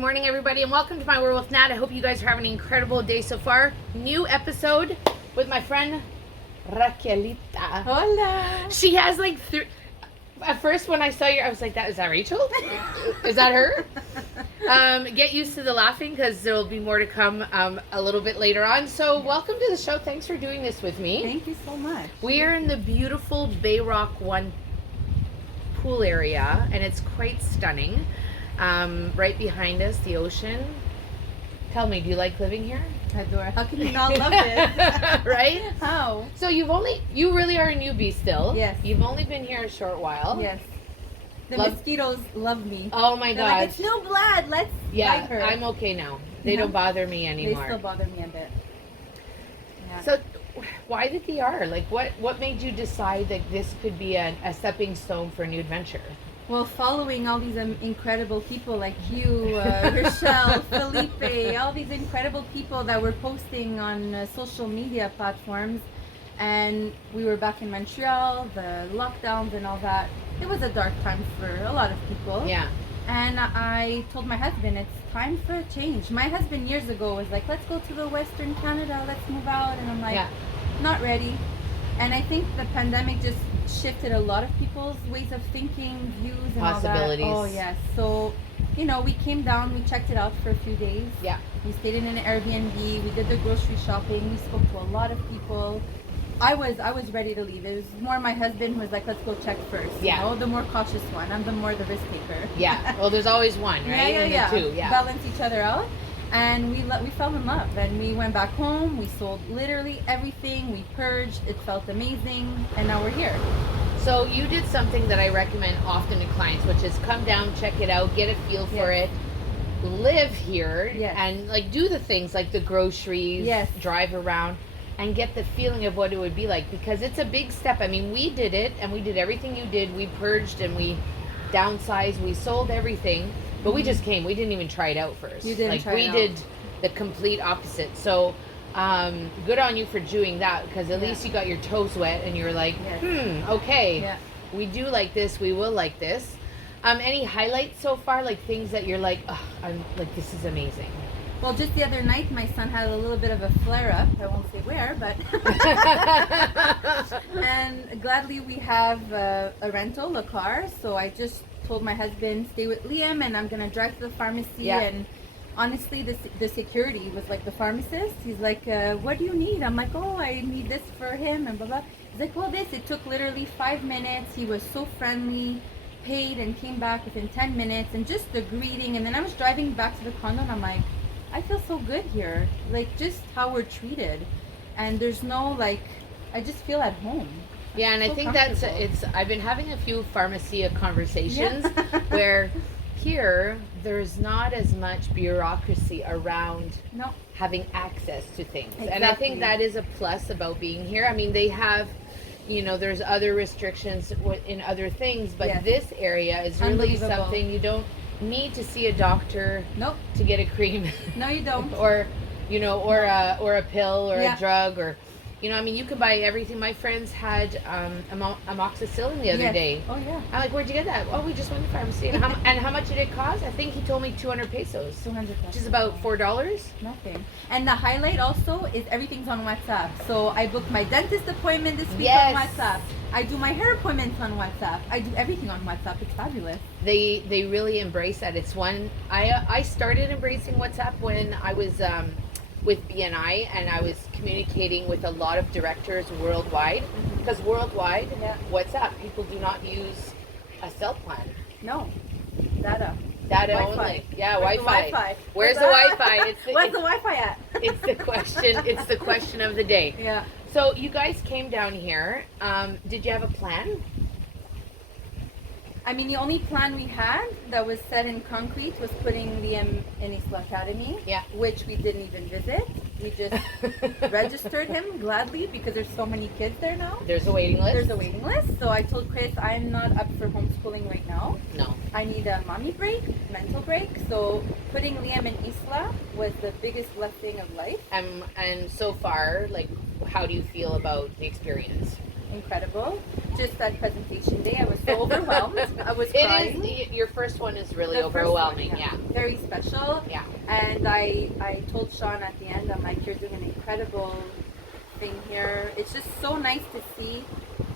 morning, everybody, and welcome to My World with Nat. I hope you guys are having an incredible day so far. New episode with my friend Raquelita. Hola. She has like at first when I saw you, I was like, is that Rachel? Is that her? Get used to the laughing because there will be more to come a little bit later on. So welcome to the show. Thanks for doing this with me. Thank you so much. We are in the beautiful Bay Rock 1 pool area, and it's quite stunning. Right behind us, the ocean. Tell me, do you like living here? I adore. How can you not love it? Right? How? So you really are a newbie still. Yes. You've only been here a short while. Yes. The mosquitoes love me. Oh my They're gosh. like, it's no blood. Let's bite her. I'm okay now. They don't bother me anymore. They still bother me a bit. Yeah. So why the DR? Like what made you decide that this could be a stepping stone for a new adventure? Well, following all these incredible people like you, Rochelle, Felipe, all these incredible people that were posting on social media platforms, and we were back in Montreal, the lockdowns and all that. It was a dark time for a lot of people. Yeah. And I told my husband, it's time for a change. My husband years ago was like, let's go to the Western Canada, let's move out. And I'm like, not ready. And I think the pandemic just shifted a lot of people's ways of thinking, views, and possibilities. All that. Oh, yes. So, we came down, we checked it out for a few days. Yeah. We stayed in an Airbnb, we did the grocery shopping, we spoke to a lot of people. I was ready to leave. It was more my husband who was like, let's go check first. Yeah. The more cautious one. I'm the risk taker. Yeah. Well, there's always one, right? Yeah. The two. Yeah. Balance each other out. And we fell in love, and we went back home. We sold literally everything. We purged. It felt amazing, and now we're here. So you did something that I recommend often to clients, which is come down, check it out, get a feel for it, live here, and like do the things like the groceries, drive around, and get the feeling of what it would be like, because it's a big step. I mean, we did it, and we did everything you did. We purged and we downsized. We sold everything. But we just came. We didn't even try it out first. You didn't try it out. We did the complete opposite. So good on you for doing that, because at least you got your toes wet and you're like, okay. Yeah. We do like this. We will like this. Any highlights so far? Like things that you're like, I'm like, this is amazing. Well, just the other night, my son had a little bit of a flare-up. I won't say where, but... And gladly, we have a rental, a car. So I just told my husband, stay with Liam, and I'm going to drive to the pharmacy. Yeah. And honestly, the security was like the pharmacist. He's like, what do you need? I'm like, I need this for him, and blah, blah. He's like, well, this. It took literally 5 minutes. He was so friendly, paid, and came back within 10 minutes. And just the greeting. And then I was driving back to the condo, and I'm like, I feel so good here, like just how we're treated, and there's no I just feel at home. Yeah, and so I think I've been having a few pharmacy conversations where here there's not as much bureaucracy around having access to things. Exactly. And I think that is a plus about being here. I mean, they have, there's other restrictions in other things, but this area is really something you don't need to see a doctor to get a cream. No, you don't. or a pill or a drug, or you can buy everything. My friends had amoxicillin the other day. Oh yeah. I'm like, where'd you get that? Oh, we just went to the pharmacy. And how much did it cost? I think he told me 200 pesos. 200 pesos. Which is about $4. Nothing. And the highlight also is everything's on WhatsApp. So I booked my dentist appointment this week on WhatsApp. I do my hair appointments on WhatsApp. I do everything on WhatsApp. It's fabulous. They really embrace that. It's one I started embracing WhatsApp when I was with BNI, and I was communicating with a lot of directors worldwide, because worldwide WhatsApp, people do not use a cell plan. No, data Wi-Fi. Only. Yeah, Wi-Fi. Where's the Wi-Fi? Where's the Wi-Fi at? It's the question. It's the question of the day. Yeah. So you guys came down here. Did you have a plan? I mean, the only plan we had that was set in concrete was putting Liam in Isla Academy, which we didn't even visit. We just registered him gladly because there's so many kids there now. There's a waiting list. So I told Chris, I'm not up for homeschooling right now. No. I need a mommy break, mental break. So putting Liam in Isla was the biggest blessing of life. And so far, how do you feel about the experience? incredible. Just that presentation day, I was so overwhelmed. I was crying. It is, your first one is really The first one, overwhelming, yeah. Very special. Yeah. And I told Sean at the end, I'm like, you're doing an incredible thing here. It's just so nice to see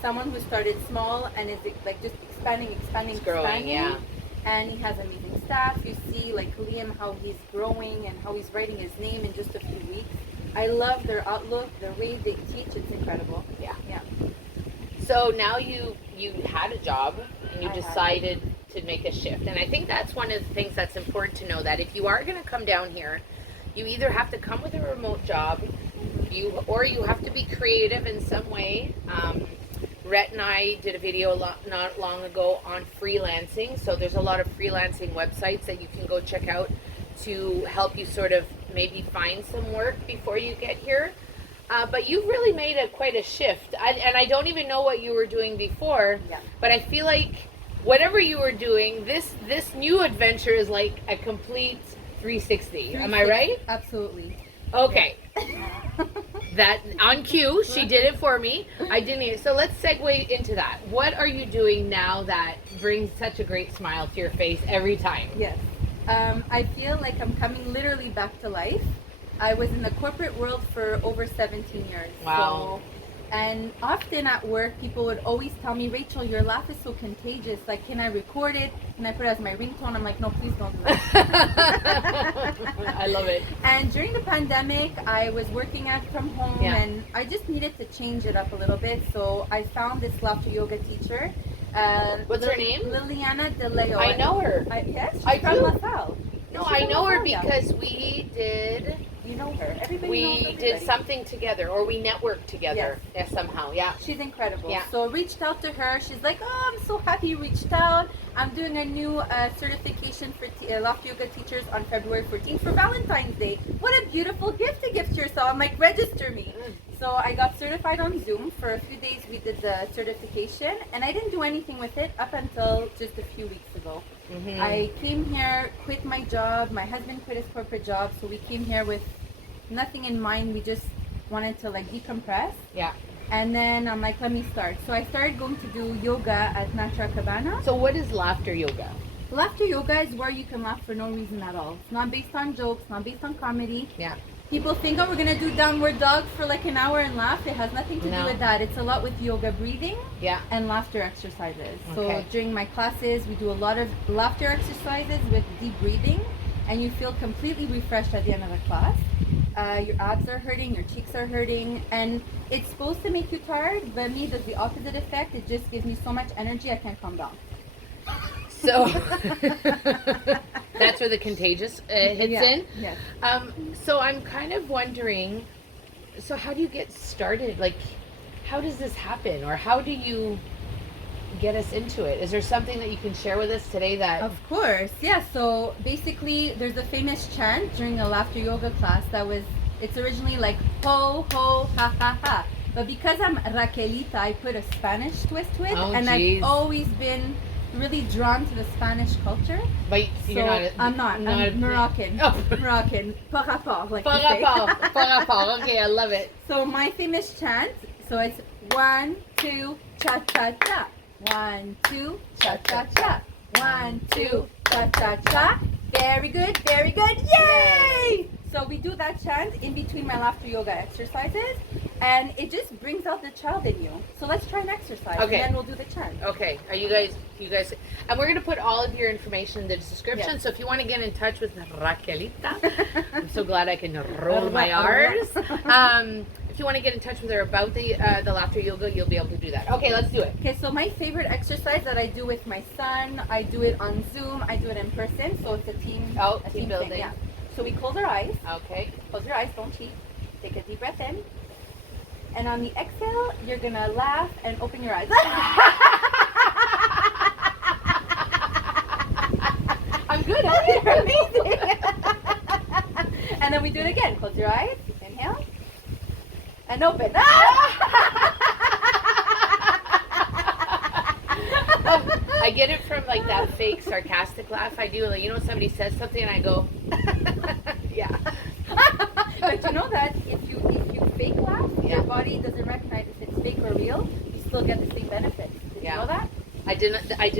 someone who started small and is like just expanding, It's growing, yeah. And he has amazing staff. You see like Liam, how he's growing and how he's writing his name in just a few weeks. I love their outlook, the way they teach. It's incredible. Yeah. Yeah. So now you had a job and you I decided to make a shift. And I think that's one of the things that's important to know, that if you are going to come down here, you either have to come with a remote job, or you have to be creative in some way. Rhett and I did a video not long ago on freelancing. So there's a lot of freelancing websites that you can go check out to help you sort of maybe find some work before you get here. But you've really made quite a shift. And I don't even know what you were doing before, but I feel like whatever you were doing, this new adventure is like a complete 360. Am I right? Absolutely. Okay. That on cue, she did it for me. I didn't. So let's segue into that. What are you doing now that brings such a great smile to your face every time? Yes. I feel like I'm coming literally back to life. I was in the corporate world for over 17 years. Wow. And often at work, people would always tell me, Rachel, your laugh is so contagious. Like, can I record it? Can I put it as my ringtone? I'm like, no, please don't do that. I love it. And during the pandemic, I was working from home, and I just needed to change it up a little bit. So I found this laughter yoga teacher. What's her name? Liliana De Leo. I know her. Yes, she's I from do. LaSalle. No, I know her because we did. You know her. Everybody knows We everybody. did something together, or we networked together. Yes. Somehow. Yeah. She's incredible. Yeah. So reached out to her. She's like, oh, I'm so happy you reached out. I'm doing a new certification for laughter yoga teachers on February 14th for Valentine's Day. What a beautiful gift to give to yourself. I'm like, register me. So I got certified on Zoom. For a few days we did the certification, and I didn't do anything with it up until just a few weeks ago. Mm-hmm. I came here, quit my job. My husband quit his corporate job, so we came here with nothing in mind. We just wanted to like decompress. Yeah. And then I'm like, let me start. So I started going to do yoga at Isla Academy. So what is laughter yoga? Laughter yoga is where you can laugh for no reason at all. It's not based on jokes, not based on comedy. Yeah. People think, oh, we're going to do downward dog for like an hour and laugh. It has nothing to do with that. It's a lot with yoga breathing and laughter exercises. Okay. So during my classes, we do a lot of laughter exercises with deep breathing, and you feel completely refreshed at the end of the class. Your abs are hurting, your cheeks are hurting, and it's supposed to make you tired, but me, it does the opposite effect. It just gives me so much energy, I can't calm down. So that's where the contagious hits in. Yes. So I'm kind of wondering, so how do you get started? Like, how does this happen, or how do you get us into it? Is there something that you can share with us today that... Of course, yeah. So basically, there's a famous chant during a laughter yoga class it's originally like ho, ho, ha, ha, ha. But because I'm Raquelita, I put a Spanish twist to it, and I've always been really drawn to the Spanish culture. But you're not... I'm not. I'm Moroccan. Oh. Moroccan. Par rapport, like Par rapport. Par rapport. Okay, I love it. So my famous chant, so it's 1, 2, cha, cha, cha. 1, 2, cha, cha, cha. 1, 2, cha, cha, cha. Very good, very good. Yay! So we do that chant in between my laughter yoga exercises, and it just brings out the child in you. So let's try an exercise, and then we'll do the chant. Okay. Are you guys, and we're going to put all of your information in the description. Yes. So if you want to get in touch with Raquelita, I'm so glad I can roll my R's. If you want to get in touch with her about the laughter yoga, you'll be able to do that. Okay, let's do it. Okay, so my favorite exercise that I do with my son, I do it on Zoom, I do it in person, so it's a team building. thing, yeah. So we close our eyes. Okay. Close your eyes, don't cheat. Take a deep breath in. And on the exhale, you're going to laugh and open your eyes. I'm good. You're amazing. And then we do it again. Close your eyes. Inhale. And open. I get it from like that fake sarcastic laugh I do. Like, you know, somebody says something and I go, yeah. But you know that if you fake laugh, your body doesn't recognize if it's fake or real. You still get the same benefits. Did you know that? I did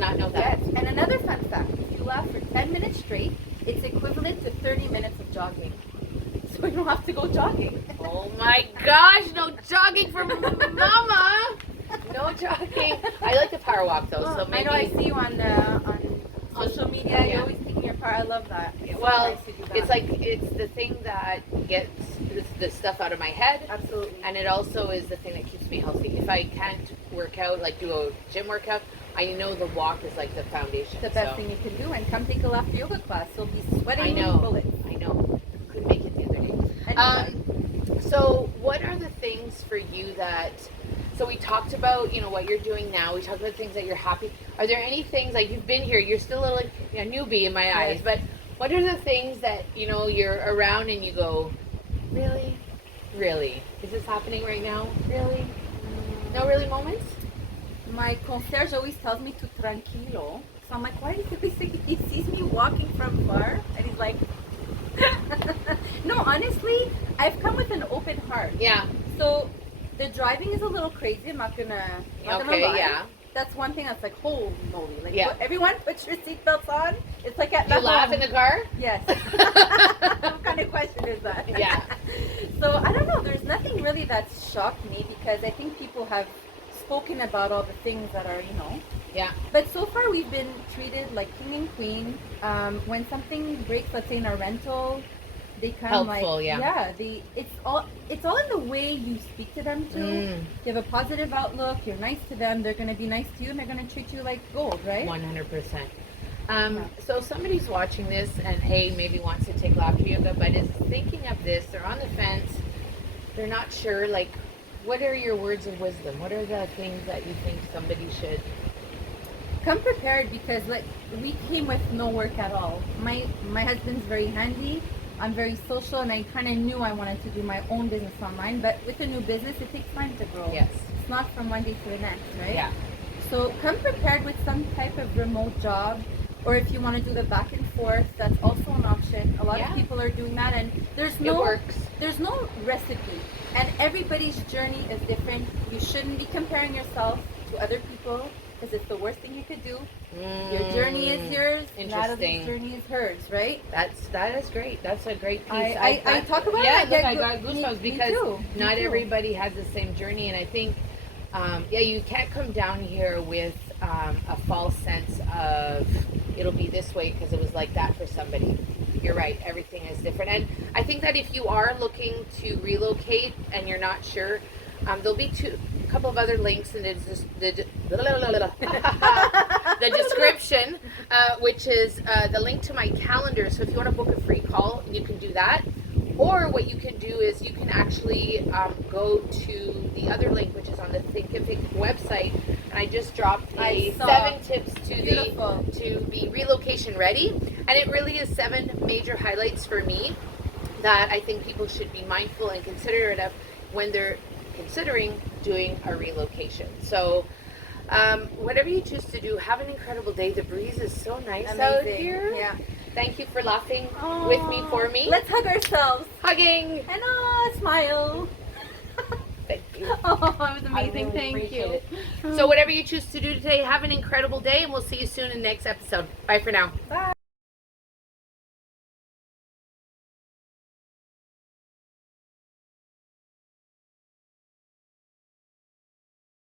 not know that. Yes. And another fun fact, if you laugh for 10 minutes straight, it's equivalent to 30 minutes of jogging. So you don't have to go jogging. Oh my gosh, no jogging for mama. No jogging. I like to power walk though, so maybe. I know, I see you on social media. Yeah. You're always taking your part. I love that. Well, nice to do that. it's like, it's the thing that gets the stuff out of my head. Absolutely. And it also is the thing that keeps me healthy. If I can't work out, like do a gym workout, I know the walk is like the foundation. The best thing you can do. And come take a laughter yoga class. You'll be sweating bullets. I know. Couldn't make it the other day. I know So what are the things for you that, so we talked about, what you're doing now. We talked about things that you're happy. Are there any things, like you've been here, you're still a newbie in my eyes, but what are the things that, you're around and you go, really? Really? Is this happening right now? Really? No really moments? My concierge always tells me to tranquilo. So I'm like, why does he always say he sees me walking from far? And he's like, no, honestly, I've come with an open heart. Yeah. So the driving is a little crazy. I'm not gonna lie. Yeah. That's one thing that's like, holy moly. Like, yeah. Everyone put your seatbelts on. It's like at you laugh in the car? Yes. What kind of question is that? Yeah. So I don't know. There's nothing really that's shocked me because I think people have spoken about all the things that are, Yeah. But so far we've been treated like king and queen. When something breaks, let's say in a rental, they kind of it's all in the way you speak to them too. You have a positive outlook, you're nice to them, they're gonna be nice to you, and they're gonna treat you like gold, right? 100%. So somebody's watching this and maybe wants to take laughter yoga, but is thinking of this, they're on the fence, they're not sure, like, what are your words of wisdom? What are the things that you think somebody should come prepared? Because we came with no work at all. My husband's very handy. I'm very social, and I kind of knew I wanted to do my own business online. But with a new business, it takes time to grow. Yes. It's not from one day to the next, right? Yeah. So come prepared with some type of remote job, or if you want to do the back and forth, that's also an option. A lot of people are doing that, and there's no recipe, and everybody's journey is different. You shouldn't be comparing yourself to other people, because it's the worst thing you could do. Your journey is yours. Natalie's journey is hers, right? That is great. That's a great piece. I talk about it. Yeah, I got goosebumps because not everybody has the same journey, and I think, you can't come down here with a false sense of it'll be this way because it was like that for somebody. You're right. Everything is different, and I think that if you are looking to relocate and you're not sure, there'll be a couple of other links, and it's just the description, which is the link to my calendar. So if you want to book a free call, you can do that. Or what you can do is you can actually go to the other link, which is on the Thinkific website, and I just dropped 7 tips to be relocation ready, and it really is 7 major highlights for me that I think people should be mindful and considerate of when they're considering doing a relocation. So whatever you choose to do, have an incredible day. The breeze is so nice out here. Yeah. Thank you for laughing with me, for me. Let's hug ourselves. Hugging. And smile. Thank you. Oh, it was amazing. Really Thank you. So whatever you choose to do today, have an incredible day, and we'll see you soon in the next episode. Bye for now. Bye.